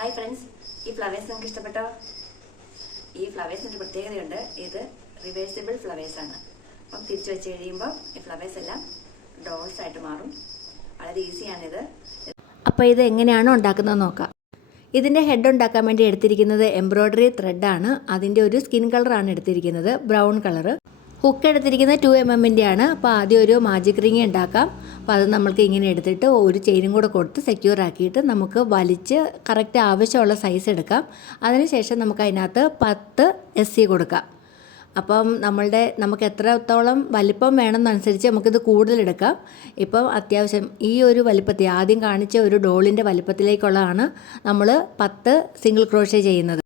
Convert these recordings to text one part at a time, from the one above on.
Hi friends, ഈ flowers നിങ്ങൾക്ക് ഇഷ്ടപ്പെട്ടോ? ഈ ഫ്ലവേഴ്സിൻ്റെ പ്രത്യേകതയുണ്ട്, ഇത് റിവേഴ്സിബിൾ ഫ്ലവേഴ്സ് ആണ്. അപ്പം തിരിച്ചു വെച്ച് കഴിയുമ്പോൾ ഈ ഫ്ലവേഴ്സ് എല്ലാം ഡോൾസ് ആയിട്ട് മാറും. വളരെ ഈസിയാണിത്. അപ്പോൾ ഇത് എങ്ങനെയാണോ ഉണ്ടാക്കുന്നത് നോക്കാം. ഇതിൻ്റെ ഹെഡ് ഉണ്ടാക്കാൻ വേണ്ടി എടുത്തിരിക്കുന്നത് എംബ്രോയ്ഡറി ത്രെഡാണ്. അതിൻ്റെ ഒരു സ്കിൻ കളറാണ് എടുത്തിരിക്കുന്നത്, ബ്രൗൺ കളറ്. ഹുക്ക് എടുത്തിരിക്കുന്നത് 2mm ആണ്. അപ്പോൾ ആദ്യം ഒരു മാജിക് റിങ് ഉണ്ടാക്കാം. അപ്പോൾ അത് നമ്മൾക്ക് ഇങ്ങനെ എടുത്തിട്ട് ഒരു ചെയിനും കൂടെ കൊടുത്ത് സെക്യൂർ ആക്കിയിട്ട് നമുക്ക് വലിച്ച് കറക്റ്റ് ആവശ്യമുള്ള സൈസ് എടുക്കാം. അതിനുശേഷം നമുക്ക് അതിനകത്ത് 10 SC കൊടുക്കാം. അപ്പം നമുക്ക് എത്രത്തോളം വലിപ്പം വേണമെന്നനുസരിച്ച് നമുക്കിത് കൂടുതലെടുക്കാം. ഇപ്പം അത്യാവശ്യം ഈ ഒരു വലിപ്പത്തിൽ ആദ്യം കാണിച്ച ഒരു ഡോളിൻ്റെ വലിപ്പത്തിലേക്കുള്ളതാണ് നമ്മൾ 10 സിംഗിൾ ക്രോഷ്യ ചെയ്യുന്നത്.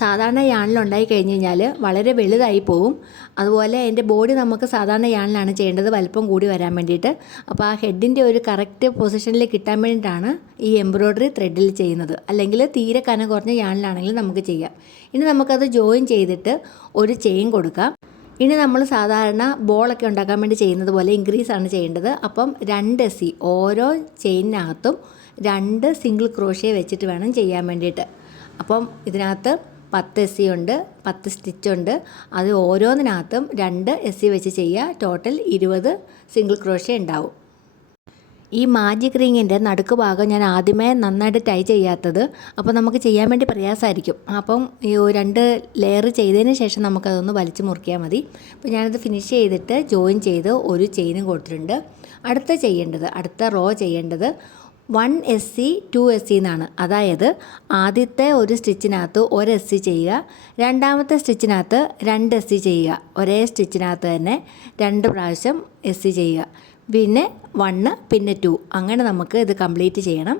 സാധാരണ യാണിലുണ്ടായി കഴിഞ്ഞ് കഴിഞ്ഞാൽ വളരെ വലുതായി പോവും. അതുപോലെ അതിൻ്റെ ബോഡി നമുക്ക് സാധാരണ യാണിലാണ് ചെയ്യേണ്ടത്, വലിപ്പം കൂടി വരാൻ വേണ്ടിയിട്ട്. അപ്പോൾ ആ ഹെഡിൻ്റെ ഒരു കറക്റ്റ് പൊസിഷനിൽ കിട്ടാൻ വേണ്ടിയിട്ടാണ് ഈ എംബ്രോയ്ഡറി ത്രെഡിൽ ചെയ്യുന്നത്. അല്ലെങ്കിൽ തീരെ കനം കുറഞ്ഞ യാണിലാണെങ്കിലും നമുക്ക് ചെയ്യാം. ഇനി നമുക്കത് ജോയിൻ ചെയ്തിട്ട് ഒരു ചെയിൻ കൊടുക്കാം. ഇനി നമ്മൾ സാധാരണ ബോളൊക്കെ ഉണ്ടാക്കാൻ വേണ്ടി ചെയ്യുന്നത് പോലെ ഇൻക്രീസാണ് ചെയ്യേണ്ടത്. അപ്പം 2 SC ഓരോ ചെയിനകത്തും 2 സിംഗിൾ ക്രോഷ്യ വെച്ചിട്ട് വേണം ചെയ്യാൻ വേണ്ടിയിട്ട്. അപ്പം ഇതിനകത്ത് 10 SC ഉണ്ട്, 10 സ്റ്റിച്ചുണ്ട്. അത് ഓരോന്നിനകത്തും 2 SC വെച്ച് ചെയ്യുക. ടോട്ടൽ 20 സിംഗിൾ ക്രോഷ്യ ഉണ്ടാവും. ഈ മാജിക് റിങ്ങിൻ്റെ നടുക്ക് ഭാഗം ഞാൻ ആദ്യമേ നന്നായിട്ട് ടൈ ചെയ്യാത്തത്, അപ്പോൾ നമുക്ക് ചെയ്യാൻ വേണ്ടി പ്രയാസമായിരിക്കും. അപ്പം ഈ 2 ലെയർ ചെയ്തതിന് ശേഷം നമുക്കതൊന്ന് വലിച്ച് മുറിക്കിയാൽ മതി. അപ്പോൾ ഞാനത് ഫിനിഷ് ചെയ്തിട്ട് ജോയിൻ ചെയ്ത് ഒരു ചെയിനും കൊടുത്തിട്ടുണ്ട്. അടുത്ത റോ ചെയ്യേണ്ടത് 1 SC 2 SC എന്നാണ്. അതായത് ആദ്യത്തെ ഒരു സ്റ്റിച്ചിനകത്ത് 1 SC ചെയ്യുക, രണ്ടാമത്തെ സ്റ്റിച്ചിനകത്ത് 2 SC ചെയ്യുക. ഒരേ സ്റ്റിച്ചിനകത്ത് തന്നെ 2 പ്രാവശ്യം SC ചെയ്യുക. പിന്നെ 1 പിന്നെ 2 അങ്ങനെ നമുക്ക് ഇത് കംപ്ലീറ്റ് ചെയ്യണം.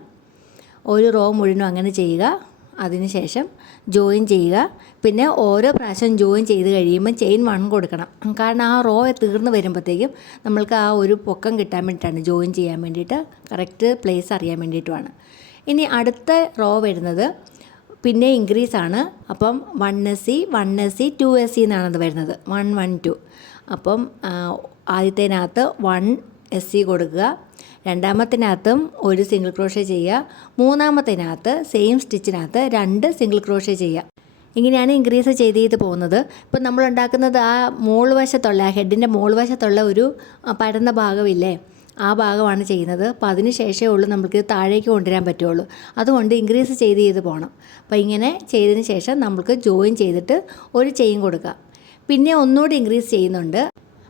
ഒരു റോ മുഴുവനും അങ്ങനെ ചെയ്യുക. അതിനുശേഷം ജോയിൻ ചെയ്യുക. പിന്നെ ഓരോ പ്രാവശ്യം ജോയിൻ ചെയ്ത് കഴിയുമ്പോൾ ചെയിൻ 1 കൊടുക്കണം. കാരണം ആ റോ തീർന്ന് വരുമ്പോഴത്തേക്കും നമ്മൾക്ക് ആ ഒരു പൊക്കം കിട്ടാൻ വേണ്ടിയിട്ടാണ്, ജോയിൻ ചെയ്യാൻ വേണ്ടിയിട്ട് കറക്റ്റ് പ്ലേസ് അറിയാൻ വേണ്ടിയിട്ടുമാണ്. ഇനി അടുത്ത റോ വരുന്നത് പിന്നെ ഇൻക്രീസാണ്. അപ്പം 1 SC 2 SC എന്നാണത് വരുന്നത്, 1 1 2. അപ്പം ആദ്യത്തേനകത്ത് 1 SC കൊടുക്കുക, രണ്ടാമത്തിനകത്തും ഒരു സിംഗിൾ ക്രോഷ്യ ചെയ്യുക, മൂന്നാമത്തിനകത്ത് സെയിം സ്റ്റിച്ചിനകത്ത് 2 സിംഗിൾ ക്രോഷ്യ ചെയ്യുക. ഇങ്ങനെയാണ് ഇൻക്രീസ് ചെയ്ത് പോകുന്നത്. ഇപ്പം നമ്മൾ ഉണ്ടാക്കുന്നത് ആ മോൾവശത്തുള്ള ആ ഹെഡിൻ്റെ മോൾവശത്തുള്ള ഒരു പരന്ന ഭാഗമില്ലേ, ആ ഭാഗമാണ് ചെയ്യുന്നത്. അപ്പോൾ അതിന് ശേഷമേ ഉള്ളൂ നമുക്ക് താഴേക്ക് കൊണ്ടുവരാൻ പറ്റുള്ളൂ. അതുകൊണ്ട് ഇൻക്രീസ് ചെയ്ത് പോകണം. അപ്പോൾ ഇങ്ങനെ ചെയ്തതിന് ശേഷം നമുക്ക് ജോയിൻ ചെയ്തിട്ട് ഒരു ചെയിൻ കൊടുക്കാം. പിന്നെ ഒന്നുകൂടി ഇൻക്രീസ് ചെയ്യുന്നുണ്ട്.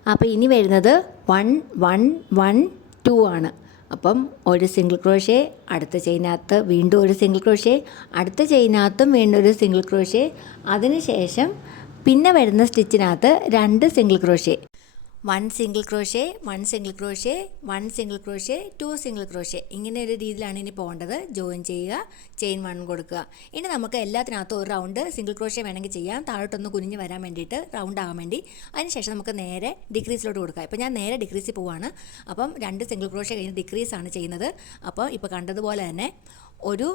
അപ്പോൾ ഇനി വരുന്നത് 1 1 1 2 ആണ്. അപ്പം ഒരു സിംഗിൾ ക്രോഷ്യ, അടുത്ത ചെയിനകത്ത് വീണ്ടും ഒരു സിംഗിൾ ക്രോഷ്യ, അടുത്ത ചെയിനകത്തും വീണ്ടും ഒരു സിംഗിൾ ക്രോഷ്യ, അതിനുശേഷം പിന്നെ വരുന്ന സ്റ്റിച്ചിനകത്ത് 2 single crochet. 1 single crochet 1 single crochet 1 single crochet 2 single crochet. ഇങ്ങനെ ഒരു രീതിയിലാണ് ഇനി പോകേണ്ടത്. ജോയിൻ ചെയ്യുക, ചെയിൻ 1 കൊടുക്കുക. ഇനി നമുക്ക് എല്ലാത്തിനകത്തും ഒരു റൗണ്ട് സിംഗിൾ ക്രോഷ്യ വേണമെങ്കിൽ ചെയ്യാം, താഴോട്ടൊന്ന് കുനിഞ്ഞ് വരാൻ വേണ്ടിയിട്ട്, റൗണ്ട് ആകാൻ വേണ്ടി. അതിനുശേഷം നമുക്ക് നേരെ ഡിക്രീസിലോട്ട് കൊടുക്കാം. ഇപ്പോൾ ഞാൻ നേരെ ഡിക്രീസിൽ പോവാണ്. അപ്പം 2 സിംഗിൾ ക്രോഷ്യ കഴിഞ്ഞ് ഡിക്രീസാണ് ചെയ്യുന്നത്. അപ്പോൾ ഇപ്പോൾ കണ്ടതുപോലെ തന്നെ ഒരു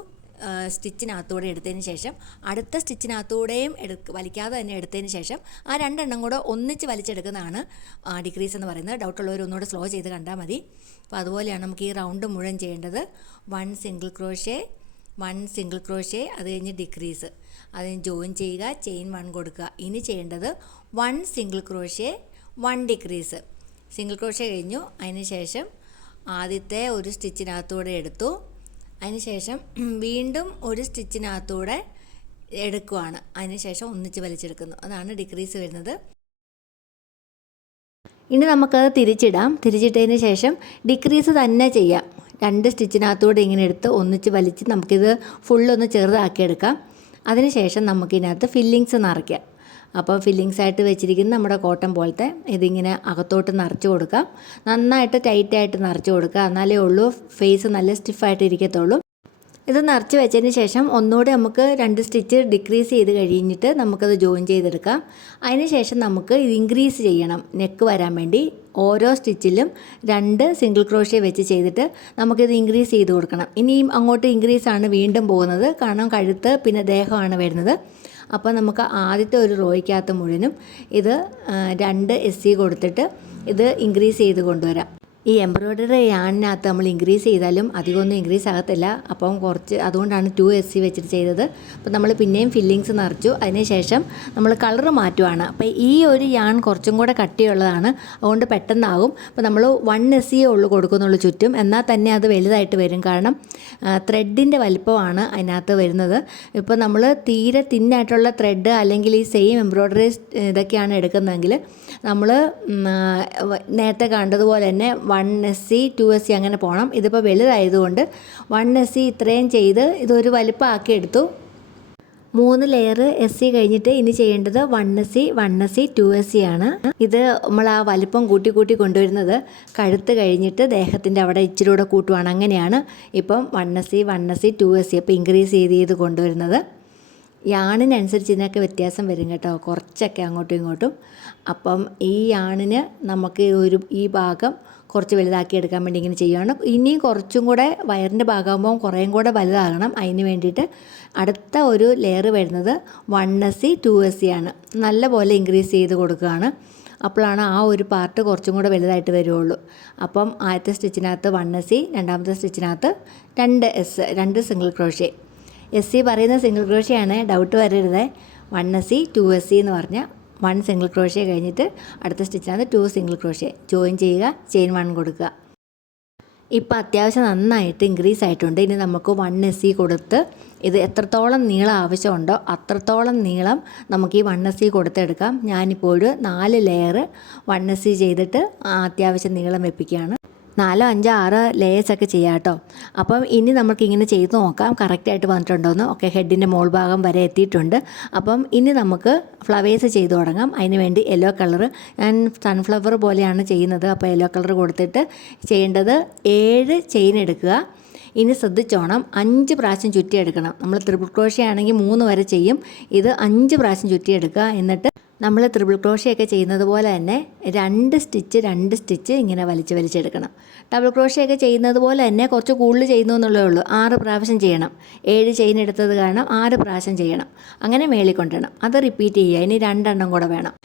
സ്റ്റിച്ചിനകത്തൂടെ എടുത്തതിന് ശേഷം അടുത്ത സ്റ്റിച്ചിനകത്തൂടെയും വലിക്കാതെ തന്നെ എടുത്തതിന് ശേഷം ആ 2 എണ്ണം കൂടെ ഒന്നിച്ച് വലിച്ചെടുക്കുന്നതാണ് ഡിക്രീസ് എന്ന് പറയുന്നത്. ഡൗട്ടുള്ളവർ ഒന്നുകൂടെ സ്ലോ ചെയ്ത് കണ്ടാൽ മതി. അപ്പോൾ അതുപോലെയാണ് നമുക്ക് ഈ റൗണ്ട് മുഴുവൻ ചെയ്യേണ്ടത്. 1 സിംഗിൾ ക്രോഷ്യ 1 സിംഗിൾ ക്രോഷ്യ, അത് കഴിഞ്ഞ് ഡിക്രീസ്, അതിന് ജോയിൻ ചെയ്യുക, ചെയിൻ 1 കൊടുക്കുക. ഇനി ചെയ്യേണ്ടത് 1 single crochet 1 decrease. Single crochet കഴിഞ്ഞു. അതിന് ശേഷം ആദ്യത്തെ ഒരു സ്റ്റിച്ചിനകത്തൂടെ എടുത്തു, അതിനുശേഷം വീണ്ടും ഒരു സ്റ്റിച്ചിനകത്തൂടെ എടുക്കുകയാണ്. അതിനുശേഷം ഒന്നിച്ച് വലിച്ചെടുക്കുന്നു. അതാണ് ഡിക്രീസ് വരുന്നത്. ഇനി നമുക്കത് തിരിച്ചിട്ടതിന് ശേഷം ഡിക്രീസ് തന്നെ ചെയ്യാം. 2 സ്റ്റിച്ചിനകത്തൂടെ ഇങ്ങനെ എടുത്ത് ഒന്നിച്ച് വലിച്ച് നമുക്കിത് ഫുള്ളൊന്ന് ചെറുതാക്കിയെടുക്കാം. അതിനുശേഷം നമുക്കിതിനകത്ത് ഫില്ലിങ്സ് നിറയ്ക്കാം. അപ്പോൾ ഫില്ലിങ്സ് ആയിട്ട് വെച്ചിരിക്കുന്ന നമ്മുടെ കോട്ടൺ പോലത്തെ ഇതിങ്ങനെ അകത്തോട്ട് നിറച്ച് കൊടുക്കാം. നന്നായിട്ട് ടൈറ്റായിട്ട് നിറച്ച് കൊടുക്കുക, എന്നാലേ ഉള്ളൂ ഫേസ് നല്ല സ്റ്റിഫായിട്ട് ഇരിക്കത്തുള്ളൂ. ഇത് നിറച്ച് വെച്ചതിന് ശേഷം ഒന്നുകൂടെ നമുക്ക് 2 സ്റ്റിച്ച് ഡിക്രീസ് ചെയ്ത് കഴിഞ്ഞിട്ട് നമുക്കത് ജോയിൻ ചെയ്തെടുക്കാം. അതിന് ശേഷം നമുക്ക് ഇത് ഇൻക്രീസ് ചെയ്യണം, നെക്ക് വരാൻ വേണ്ടി. ഓരോ സ്റ്റിച്ചിലും 2 സിംഗിൾ ക്രോഷ്യ വെച്ച് ചെയ്തിട്ട് നമുക്കിത് ഇൻക്രീസ് ചെയ്ത് കൊടുക്കണം. ഇനിയും അങ്ങോട്ട് ഇൻക്രീസാണ് വീണ്ടും പോകുന്നത്, കാരണം കഴുത്ത് പിന്നെ ദേഹമാണ് വരുന്നത്. അപ്പോൾ നമുക്ക് ആദ്യത്തെ ഒരു റോയ്ക്കകത്ത് മുഴുവനും ഇത് 2 SC കൊടുത്തിട്ട് ഇത് ഇൻക്രീസ് ചെയ്ത് കൊണ്ടുവരാം. ഈ എംബ്രോയ്ഡറി യാണിനകത്ത് നമ്മൾ ഇൻക്രീസ് ചെയ്താലും അധികമൊന്നും ഇൻക്രീസ് ആകത്തില്ല. അപ്പം കുറച്ച് അതുകൊണ്ടാണ് 2SC വെച്ചിട്ട് ചെയ്തത്. അപ്പോൾ നമ്മൾ പിന്നെയും ഫില്ലിങ്സ് നിറച്ചു. അതിനുശേഷം നമ്മൾ കളർ മാറ്റുവാണ്. അപ്പോൾ ഈ ഒരു യാൺ കുറച്ചും കൂടെ കട്ടിയുള്ളതാണ്, അതുകൊണ്ട് പെട്ടെന്നാകും. അപ്പോൾ നമ്മൾ 1SC ഉള്ളൂ കൊടുക്കുന്നുള്ളൂ ചുറ്റും, എന്നാൽ തന്നെ അത് വലുതായിട്ട് വരും. കാരണം ത്രെഡിൻ്റെ വലിപ്പമാണ് അതിനകത്ത് വരുന്നത്. ഇപ്പോൾ നമ്മൾ തീരെ തിന്നായിട്ടുള്ള ത്രെഡ് അല്ലെങ്കിൽ ഈ സെയിം എംബ്രോയ്ഡറി ഇതൊക്കെയാണ് എടുക്കുന്നതെങ്കിൽ നമ്മൾ നേരത്തെ കണ്ടതുപോലെ തന്നെ 1SC 2SC അങ്ങനെ പോകണം. ഇതിപ്പോൾ വലുതായതുകൊണ്ട് 1SC ഇത്രയും ചെയ്ത് ഇതൊരു വലിപ്പമാക്കി എടുത്തു. 3 ലെയർ SC കഴിഞ്ഞിട്ട് ഇനി ചെയ്യേണ്ടത് 1SC 2SC ആണ്. ഇത് നമ്മൾ ആ വലിപ്പം കൂട്ടി കൊണ്ടുവരുന്നത് കഴുത്ത് കഴിഞ്ഞിട്ട് ദേഹത്തിൻ്റെ അവിടെ ഇച്ചിരി കൂടെ കൂട്ടുവാണ്. അങ്ങനെയാണ് ഇപ്പം 1SC 2SC അപ്പോൾ ഇൻക്രീസ് ചെയ്ത് കൊണ്ടുവരുന്നത്. യാണിനനുസരിച്ച് ഇതിനൊക്കെ വ്യത്യാസം വരും കേട്ടോ, കുറച്ചൊക്കെ അങ്ങോട്ടും ഇങ്ങോട്ടും. അപ്പം ഈ യാണിന് നമുക്ക് ഈ ഭാഗം കുറച്ച് വലുതാക്കി എടുക്കാൻ വേണ്ടി ഇങ്ങനെ ചെയ്യുകയാണ്. ഇനിയും കുറച്ചും കൂടെ വയറിൻ്റെ ഭാഗമാകുമ്പോൾ കുറേയും കൂടെ വലുതാകണം. അതിന് വേണ്ടിയിട്ട് അടുത്ത ഒരു ലെയർ വരുന്നത് 1SC 2SC ആണ്. നല്ലപോലെ ഇൻക്രീസ് ചെയ്ത് കൊടുക്കുകയാണ്. അപ്പോഴാണ് ആ ഒരു പാർട്ട് കുറച്ചും കൂടെ വലുതായിട്ട് വരുള്ളൂ. അപ്പം ആദ്യത്തെ സ്റ്റിച്ചിനകത്ത് 1SC, രണ്ടാമത്തെ സ്റ്റിച്ചിനകത്ത് 2 സിംഗിൾ ക്രോഷ്യ. SC പറയുന്ന സിംഗിൾ ക്രോഷ്യയാണ്, ഡൗട്ട് വരരുത്. 1SC 2SC എന്ന് പറഞ്ഞാൽ 1 സിംഗിൾ ക്രോഷ്യ കഴിഞ്ഞിട്ട് അടുത്ത സ്റ്റിച്ചിനകത്ത് 2 സിംഗിൾ ക്രോഷ്യ ജോയിൻ ചെയ്യുക, ചെയിൻ 1 കൊടുക്കുക. ഇപ്പോൾ അത്യാവശ്യം നന്നായിട്ട് ഇൻക്രീസ് ആയിട്ടുണ്ട്. ഇനി നമുക്ക് 1SC കൊടുത്ത് ഇത് എത്രത്തോളം നീളം ആവശ്യമുണ്ടോ അത്രത്തോളം നീളം നമുക്ക് ഈ 1SC കൊടുത്തെടുക്കാം. ഞാനിപ്പോൾ ഒരു 4 ലെയർ 1SC ചെയ്തിട്ട് അത്യാവശ്യം നീളം വെപ്പിക്കുകയാണ്. 4, 5, 6 ലെയേഴ്സൊക്കെ ചെയ്യാം കേട്ടോ. അപ്പം ഇനി നമുക്കിങ്ങനെ ചെയ്ത് നോക്കാം കറക്റ്റായിട്ട് വന്നിട്ടുണ്ടോയെന്ന്. ഓക്കെ, ഹെഡിൻ്റെ മോൾ ഭാഗം വരെ എത്തിയിട്ടുണ്ട്. അപ്പം ഇനി നമുക്ക് ഫ്ലവേഴ്സ് ചെയ്ത് തുടങ്ങാം. അതിന് വേണ്ടി യെല്ലോ കളർ, ഞാൻ സൺഫ്ലവർ പോലെയാണ് ചെയ്യുന്നത്. അപ്പോൾ യെല്ലോ കളർ കൊടുത്തിട്ട് ചെയ്യേണ്ടത് 7 ചെയിൻ എടുക്കുക. ഇനി ശ്രദ്ധിച്ചോണം, 5 പ്രാവശ്യം ചുറ്റിയെടുക്കണം. നമ്മൾ ട്രിപ്പിൾ ക്രോഷ്യ ആണെങ്കിൽ 3 വരെ ചെയ്യും, ഇത് 5 പ്രാവശ്യം ചുറ്റിയെടുക്കുക. എന്നിട്ട് നമ്മൾ ട്രിപ്പിൾ ക്രോഷ്യൊക്കെ ചെയ്യുന്നത് പോലെ തന്നെ 2 സ്റ്റിച്ച് ഇങ്ങനെ വലിച്ചെടുക്കണം. ഡബിൾ ക്രോഷ്യൊക്കെ ചെയ്യുന്നത് പോലെ തന്നെ കുറച്ച് കൂടുതൽ ചെയ്യുന്നു എന്നുള്ളതേ ഉള്ളൂ. 6 പ്രാവശ്യം ചെയ്യണം. 7 ചെയിൻ എടുത്തത് കാരണം 6 പ്രാവശ്യം ചെയ്യണം. അങ്ങനെ മേളിൽ കൊണ്ടുവരണം. അത് റിപ്പീറ്റ് ചെയ്യുക. ഇനി 2 എണ്ണം കൂടെ വേണം.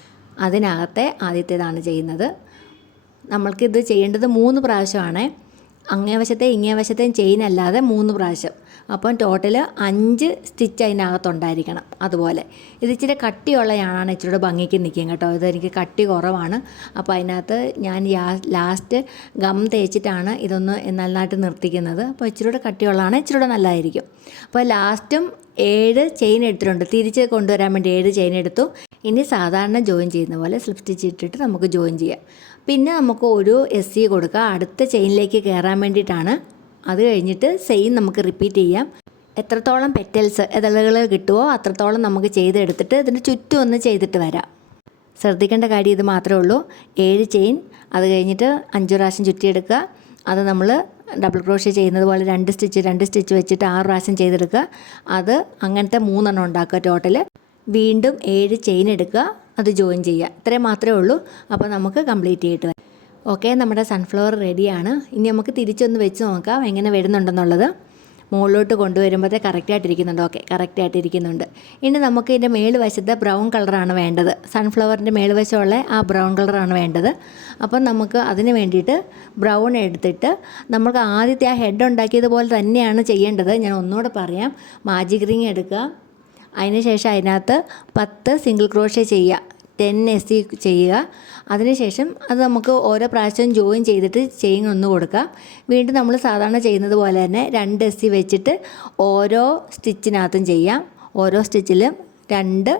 അതിനകത്തെ ആദ്യത്തേതാണ് ചെയ്യുന്നത്. നമ്മൾക്കിത് ചെയ്യേണ്ടത് 3 പ്രാവശ്യമാണ്. അങ്ങേ വശത്തെയും ചെയിൻ അല്ലാതെ 3 പ്രാവശ്യം. അപ്പം ടോട്ടൽ 5 സ്റ്റിച്ച് അതിനകത്തുണ്ടായിരിക്കണം. അതുപോലെ ഇത് ഇച്ചിരി കട്ടിയുള്ള യാണാണ്, ഇച്ചിരി ഭംഗിക്ക് നിൽക്കും കേട്ടോ. ഇതെനിക്ക് കട്ടി കുറവാണ്. അപ്പോൾ അതിനകത്ത് ഞാൻ ലാസ്റ്റ് ഗം തേച്ചിട്ടാണ് ഇതൊന്ന് നന്നായിട്ട് നിർത്തിക്കുന്നത്. അപ്പോൾ ഇച്ചിരി കട്ടിയുള്ളതാണ്, ഇച്ചിരി നല്ലതായിരിക്കും. അപ്പോൾ ലാസ്റ്റും 7 ചെയിൻ എടുത്തിട്ടുണ്ട്. തിരിച്ച് കൊണ്ടുവരാൻ വേണ്ടി 7 ചെയിൻ എടുത്തു. ഇനി സാധാരണ ജോയിൻ ചെയ്യുന്ന പോലെ സ്ലിപ്പ് സ്റ്റിച്ച് ഇട്ടിട്ട് നമുക്ക് ജോയിൻ ചെയ്യാം. പിന്നെ നമുക്ക് ഒരു SC കൊടുക്കുക, അടുത്ത ചെയിനിലേക്ക് കയറാൻ വേണ്ടിയിട്ടാണ്. അത് കഴിഞ്ഞിട്ട് സെയിം നമുക്ക് റിപ്പീറ്റ് ചെയ്യാം. എത്രത്തോളം പെറ്റൽസ് ഇതളുകൾ കിട്ടുമോ അത്രത്തോളം നമുക്ക് ചെയ്തെടുത്തിട്ട് ഇതിന് ചുറ്റും ഒന്ന് ചെയ്തിട്ട് വരാം. ശ്രദ്ധിക്കേണ്ട കാര്യം ഇത് മാത്രമേ ഉള്ളൂ. 7 ചെയിൻ, അത് കഴിഞ്ഞിട്ട് 5 പ്രാവശ്യം ചുറ്റിയെടുക്കുക. അത് നമ്മൾ ഡബിൾ ക്രോഷ്യ ചെയ്യുന്നത് പോലെ 2 സ്റ്റിച്ച് വെച്ചിട്ട് 6 പ്രാവശ്യം ചെയ്തെടുക്കുക. അത് അങ്ങനത്തെ 3 എണ്ണം ഉണ്ടാക്കുക ടോട്ടൽ. വീണ്ടും 7 ചെയിൻ എടുക്കുക, അത് ജോയിൻ ചെയ്യുക. ഇത്രയും മാത്രമേ ഉള്ളൂ. അപ്പോൾ നമുക്ക് കംപ്ലീറ്റ് ചെയ്തിട്ട് വരാം. ഓക്കെ, നമ്മുടെ സൺഫ്ലവർ റെഡിയാണ്. ഇനി നമുക്ക് തിരിച്ചൊന്ന് വെച്ച് നോക്കാം എങ്ങനെ വരുന്നുണ്ടെന്നുള്ളത്. മുകളിലോട്ട് കൊണ്ടുവരുമ്പോഴത്തെ കറക്റ്റായിട്ടിരിക്കുന്നുണ്ട്. ഓക്കെ, കറക്റ്റായിട്ടിരിക്കുന്നുണ്ട്. ഇനി നമുക്ക് ഇതിൻ്റെ മേൽവശത്ത് ബ്രൗൺ കളറാണ് വേണ്ടത്. സൺഫ്ലവറിൻ്റെ മേൽവശമുള്ള ആ ബ്രൗൺ കളറാണ് വേണ്ടത്. അപ്പം നമുക്ക് അതിന് വേണ്ടിയിട്ട് ബ്രൗൺ എടുത്തിട്ട് നമുക്ക് ആദ്യത്തെ ആ ഹെഡ് ഉണ്ടാക്കിയതുപോലെ തന്നെയാണ് ചെയ്യേണ്ടത്. ഞാൻ ഒന്നുകൂടെ പറയാം. മാജിക് റിങ് എടുക്കുക. അതിനുശേഷം അതിനകത്ത് 10 സിംഗിൾ ക്രോഷ്യ ചെയ്യുക, 10SC ചെയ്യുക. അതിനുശേഷം അത് നമുക്ക് ഓരോ പ്രാവശ്യം ജോയിൻ ചെയ്തിട്ട് ചെയിൻ ഒന്ന് കൊടുക്കുക. വീണ്ടും നമ്മൾ സാധാരണ ചെയ്യുന്നത് പോലെ തന്നെ 2SC വെച്ചിട്ട് ഓരോ സ്റ്റിച്ചിനകത്തും ചെയ്യാം. ഓരോ സ്റ്റിച്ചിലും 2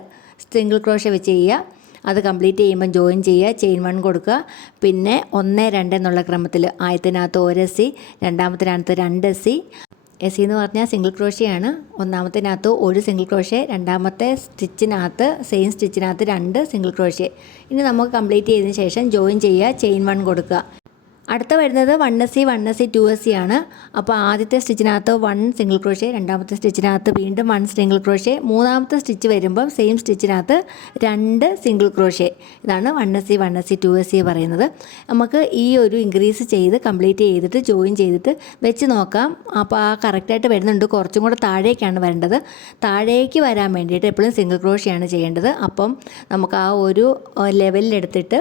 സിംഗിൾ ക്രോഷ്യ വെച്ച് ചെയ്യുക. അത് കംപ്ലീറ്റ് ചെയ്യുമ്പം ജോയിൻ ചെയ്യുക, ചെയിൻ 1 കൊടുക്കുക. പിന്നെ 1, 2 എന്നുള്ള ക്രമത്തിൽ ആദ്യത്തിനകത്ത് 1SC, രണ്ടാമത്തിനകത്ത് 2SC. SC എന്ന് പറഞ്ഞാൽ സിംഗിൾ ക്രോഷ്യയാണ്. ഒന്നാമത്തിനകത്ത് 1 സിംഗിൾ ക്രോഷ്യ, രണ്ടാമത്തെ സ്റ്റിച്ചിനകത്ത് സെയിം സ്റ്റിച്ചിനകത്ത് 2 സിംഗിൾ ക്രോഷ്യ. ഇനി നമുക്ക് കംപ്ലീറ്റ് ചെയ്തതിന് ശേഷം ജോയിൻ ചെയ്യുക, ചെയിൻ 1 കൊടുക്കുക. അടുത്ത വരുന്നത് 1SC 2SC ആണ്. അപ്പോൾ ആദ്യത്തെ സ്റ്റിച്ചിനകത്ത് 1 സിംഗിൾ ക്രോഷ്യ, രണ്ടാമത്തെ സ്റ്റിച്ചിനകത്ത് വീണ്ടും 1 സിംഗിൾ ക്രോഷ്യ, മൂന്നാമത്തെ സ്റ്റിച്ച് വരുമ്പം സെയിം സ്റ്റിച്ചിനകത്ത് 2 സിംഗിൾ ക്രോഷ്യ. ഇതാണ് 1SC 2SC പറയുന്നത്. നമുക്ക് ഈ ഒരു ഇൻക്രീസ് ചെയ്ത് കംപ്ലീറ്റ് ചെയ്തിട്ട് ജോയിൻ ചെയ്തിട്ട് വെച്ച് നോക്കാം. അപ്പോൾ ആ കറക്റ്റായിട്ട് വരുന്നുണ്ട്. കുറച്ചും കൂടെ താഴേക്കാണ് വരേണ്ടത്. താഴേക്ക് വരാൻ വേണ്ടിയിട്ട് എപ്പോഴും സിംഗിൾ ക്രോഷ്യയാണ് ചെയ്യേണ്ടത്. അപ്പം നമുക്ക് ആ ഒരു ലെവലിലെടുത്തിട്ട്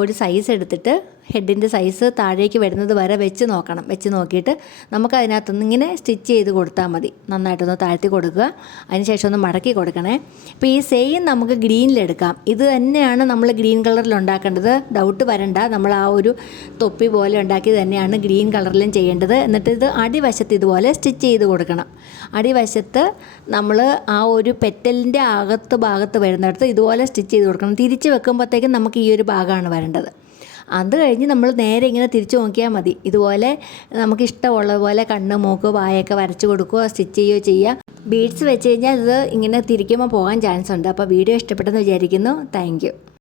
ഒരു സൈസ് എടുത്തിട്ട് ഹെഡിൻ്റെ സൈസ് താഴേക്ക് വരുന്നത് വരെ വെച്ച് നോക്കണം. വെച്ച് നോക്കിയിട്ട് നമുക്ക് അതിനകത്തുനിന്ന് ഇങ്ങനെ സ്റ്റിച്ച് ചെയ്ത് കൊടുത്താൽ മതി. നന്നായിട്ടൊന്ന് താഴ്ത്തി കൊടുക്കുക. അതിനുശേഷം ഒന്ന് മടക്കി കൊടുക്കണേ. ഇപ്പോൾ ഈ സെയിം നമുക്ക് ഗ്രീനിലെടുക്കാം. ഇത് തന്നെയാണ് നമ്മൾ ഗ്രീൻ കളറിൽ ഉണ്ടാക്കേണ്ടത്. ഡൗട്ട് വരണ്ട. നമ്മൾ ആ ഒരു തൊപ്പി പോലെ ഉണ്ടാക്കിയത് തന്നെയാണ് ഗ്രീൻ കളറിലും ചെയ്യേണ്ടത്. എന്നിട്ട് ഇത് അടിവശത്ത് ഇതുപോലെ സ്റ്റിച്ച് ചെയ്ത് കൊടുക്കണം. അടിവശത്ത് നമ്മൾ ആ ഒരു പെറ്റലിൻ്റെ ഭാഗത്ത് വരുന്നിടത്ത് ഇതുപോലെ സ്റ്റിച്ച് ചെയ്ത് കൊടുക്കണം. തിരിച്ച് വെക്കുമ്പോഴത്തേക്കും നമുക്ക് ഈ ഒരു ഭാഗമാണ് വരേണ്ടത്. അത് കഴിഞ്ഞ് നമ്മൾ നേരെ ഇങ്ങനെ തിരിച്ചു നോക്കിയാൽ മതി. ഇതുപോലെ നമുക്ക് ഇഷ്ടമുള്ള പോലെ കണ്ണ്, മൂക്ക്, വായൊക്കെ വരച്ച് കൊടുക്കുകയോ സ്റ്റിച്ച് ചെയ്യുകയോ ചെയ്യുക. ബീഡ്സ് വെച്ച് കഴിഞ്ഞാൽ ഇത് ഇങ്ങനെ തിരിക്കുമ്പോൾ പോകാൻ ചാൻസ് ഉണ്ട്. അപ്പോൾ വീഡിയോ ഇഷ്ടപ്പെട്ടെന്ന് വിചാരിക്കുന്നു. Thank you.